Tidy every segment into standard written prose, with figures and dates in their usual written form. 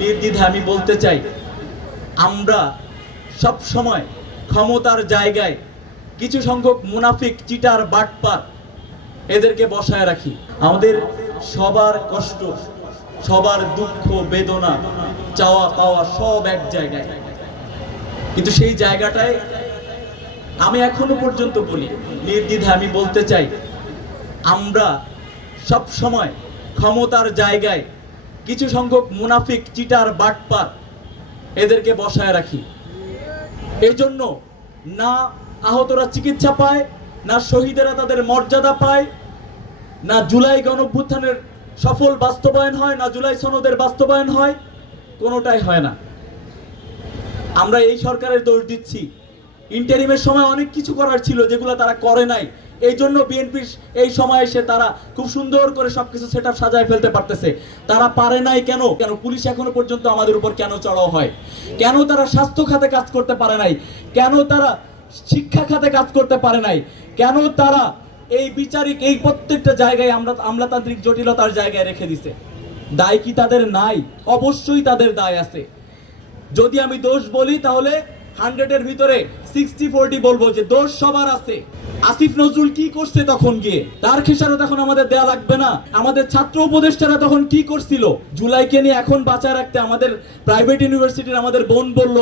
নির্দ্বিধায় আমি বলতে চাই, আমরা সব সময় ক্ষমতার জায়গায় কিছু সংখ্যক মুনাফিক, চিটার, বাটপার এদেরকে বসায় রাখি। আমাদের সবার কষ্ট, সবার দুঃখ, বেদনা, চাওয়া পাওয়া সব এক জায়গায়, কিন্তু সেই জায়গাটায় আমি এখনো পর্যন্ত বলি, নির্দ্বিধায় আমি বলতে চাই, আমরা সব সময় ক্ষমতার জায়গায় কিছু সংখ্যক মুনাফিক, চিটার, বাটপার এদেরকে বসায় রাখি। এই জন্য না আহতরা চিকিৎসা পায়, না শহীদেরা তাদের মর্যাদা পায়, না জুলাই গণঅভ্যুত্থানের সফল বাস্তবায়ন হয়, না জুলাই সনদের বাস্তবায়ন হয়, কোনোটাই হয় না। আমরা এই সরকারের দোষ দিচ্ছি। ইন্টারিমের সময় অনেক কিছু করার ছিল যেগুলো তারা করে নাই। এই জন্য বিএনপি এই সময় এসে তারা খুব সুন্দর করে সবকিছু সেটআপ সাজায় ফেলতে পারতেছে। তারা পারে নাই কেন? পুলিশ এখনো পর্যন্ত আমাদের উপর কেন চড়াও হয়? কেন তারা স্বাস্থ্য খাতে কাজ করতে পারে নাই? কেন তারা শিক্ষা খাতে কাজ করতে পারে নাই? কেন তারা এই বিচারিক এই প্রত্যেকটা জায়গায় আমলাতান্ত্রিক জটিলতার জায়গায় রেখে দিছে? দায় কি তাদের নাই? অবশ্যই তাদের দায় আছে। যদি আমি দোষ বলি তাহলে 100-এর ভিতরে 60-40 বলবো যে দোষ সবার আছে। আসিফ নজরুল কি করছে তখন গিয়ে? তার খেসারত এখন আমাদের দেয়া লাগবে না? আমাদের ছাত্র উপদেষ্টারা তখন কি করছিল? জুলাইকে নিয়ে এখন বাঁচায় রাখতে আমাদের প্রাইভেট ইউনিভার্সিটির আমাদের বোন বলল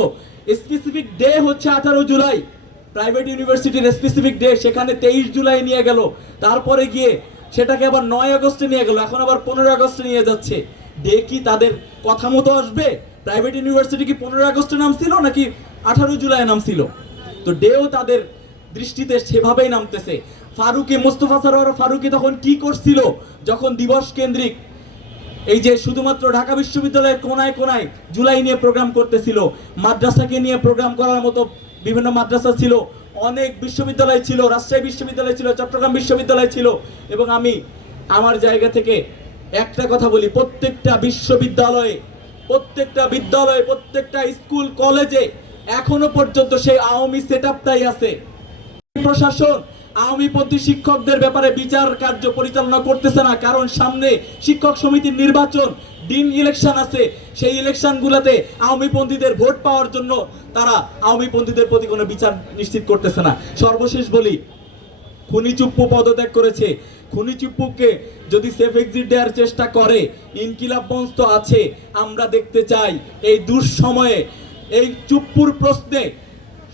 স্পেসিফিক ডে হচ্ছে 18 জুলাই, প্রাইভেট ইউনিভার্সিটির স্পেসিফিক ডে, সেখানে 23 জুলাই নিয়ে গেল, তারপরে গিয়ে সেটাকে আবার 9 আগস্টে নিয়ে গেল, এখন আবার 15 আগস্টে নিয়ে যাচ্ছে। ডে কি তাদের কথা মতো আসবে? প্রাইভেট ইউনিভার্সিটি কি 15 আগস্টে নামছিল নাকি 18 জুলাই নামছিল? তো ডেও তাদের দৃষ্টিতে সেভাবেই নামতেছে। মোস্তফা সরোয়ার ফারুকী তখন কি করছিল যখন দিবস কেন্দ্রিক এই যে শুধুমাত্র ঢাকা বিশ্ববিদ্যালয়ের কোনায় কোনায় জুলাই নিয়ে প্রোগ্রাম করতেছিল? মাদ্রাসাকে নিয়ে প্রোগ্রাম করার মতো বিভিন্ন মাদ্রাসা ছিল, অনেক বিশ্ববিদ্যালয় ছিল, রাজশাহী বিশ্ববিদ্যালয় ছিল, চট্টগ্রাম বিশ্ববিদ্যালয় ছিল। এবং আমি আমার জায়গা থেকে একটা কথা বলি, প্রত্যেকটা বিশ্ববিদ্যালয়ে, প্রত্যেকটা স্কুল কলেজে এখনো পর্যন্ত সেই আওয়ামী সেটআপটাই আছে। প্রশাসন আওয়ামীপন্থী শিক্ষকদের ব্যাপারে বিচার কার্য পরিচালনা করতেছে না, কারণ সামনে শিক্ষক সমিতির নির্বাচন, ডিন ইলেকশন আছে। সেই ইলেকশনগুলোতে আওয়ামীপন্থীদের ভোট পাওয়ার জন্য তারা আওয়ামীপন্থীদের প্রতি কোনো বিচার নিশ্চিত করতেছে না। সর্বশেষ বলি, খুনি চুপ্পু পদত্যাগ করেছে। খুনি চুপ্পুকে যদি সেফ এক্সিট দেওয়ার চেষ্টা করে, ইনকিলাব মঞ্চ তো আছে, আমরা দেখতে চাই এই দুঃসময়ে এই চুপ্পুর প্রশ্নে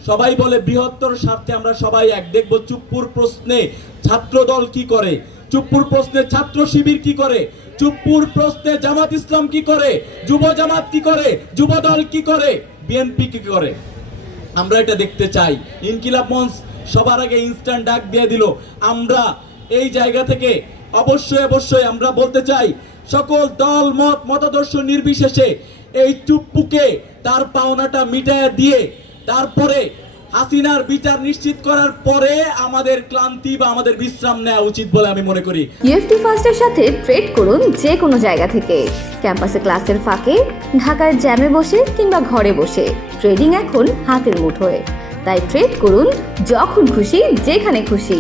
সবাই বলে বৃহত্তর স্বার্থে আমরা সবাই এক, দেখব চুপ্পুর প্রশ্নে ছাত্র দল কি করে, চুপ্পুর প্রশ্নে ছাত্র শিবির কি করে, চুপ্পুর প্রশ্নে জামাত ইসলাম কি করে, যুব জামাত কি করে, যুব দল কি করে, বিএনপি কি করে। আমরা এটা দেখতে চাই। ইনকিলাব মঞ্চ সবার আগে ইনস্ট্যান্ট ডাক দিয়ে দিল। আমরা এই জায়গা থেকে অবশ্যই আমরা বলতে চাই, সকল দল মতাদর্শ নির্বিশেষে এই চুপ্পুকে তার পাওনাটা মিটায় দিয়ে তারপরে হাসিনার বিচার নিশ্চিত করার পরে আমাদের ক্লান্তি বা আমাদের বিশ্রাম নেওয়া উচিত বলে আমি মনে করি। ইউএফটি ফার্স্টের সাথে ট্রেড করুন যে কোনো জায়গা থেকে, ক্যাম্পাসে ক্লাসের ফাঁকে, ঢাকার জ্যামে বসে কিংবা ঘরে বসে। ট্রেডিং এখন হাতের মুঠোয়, তাই ট্রেড করুন যখন খুশি, যেখানে খুশি।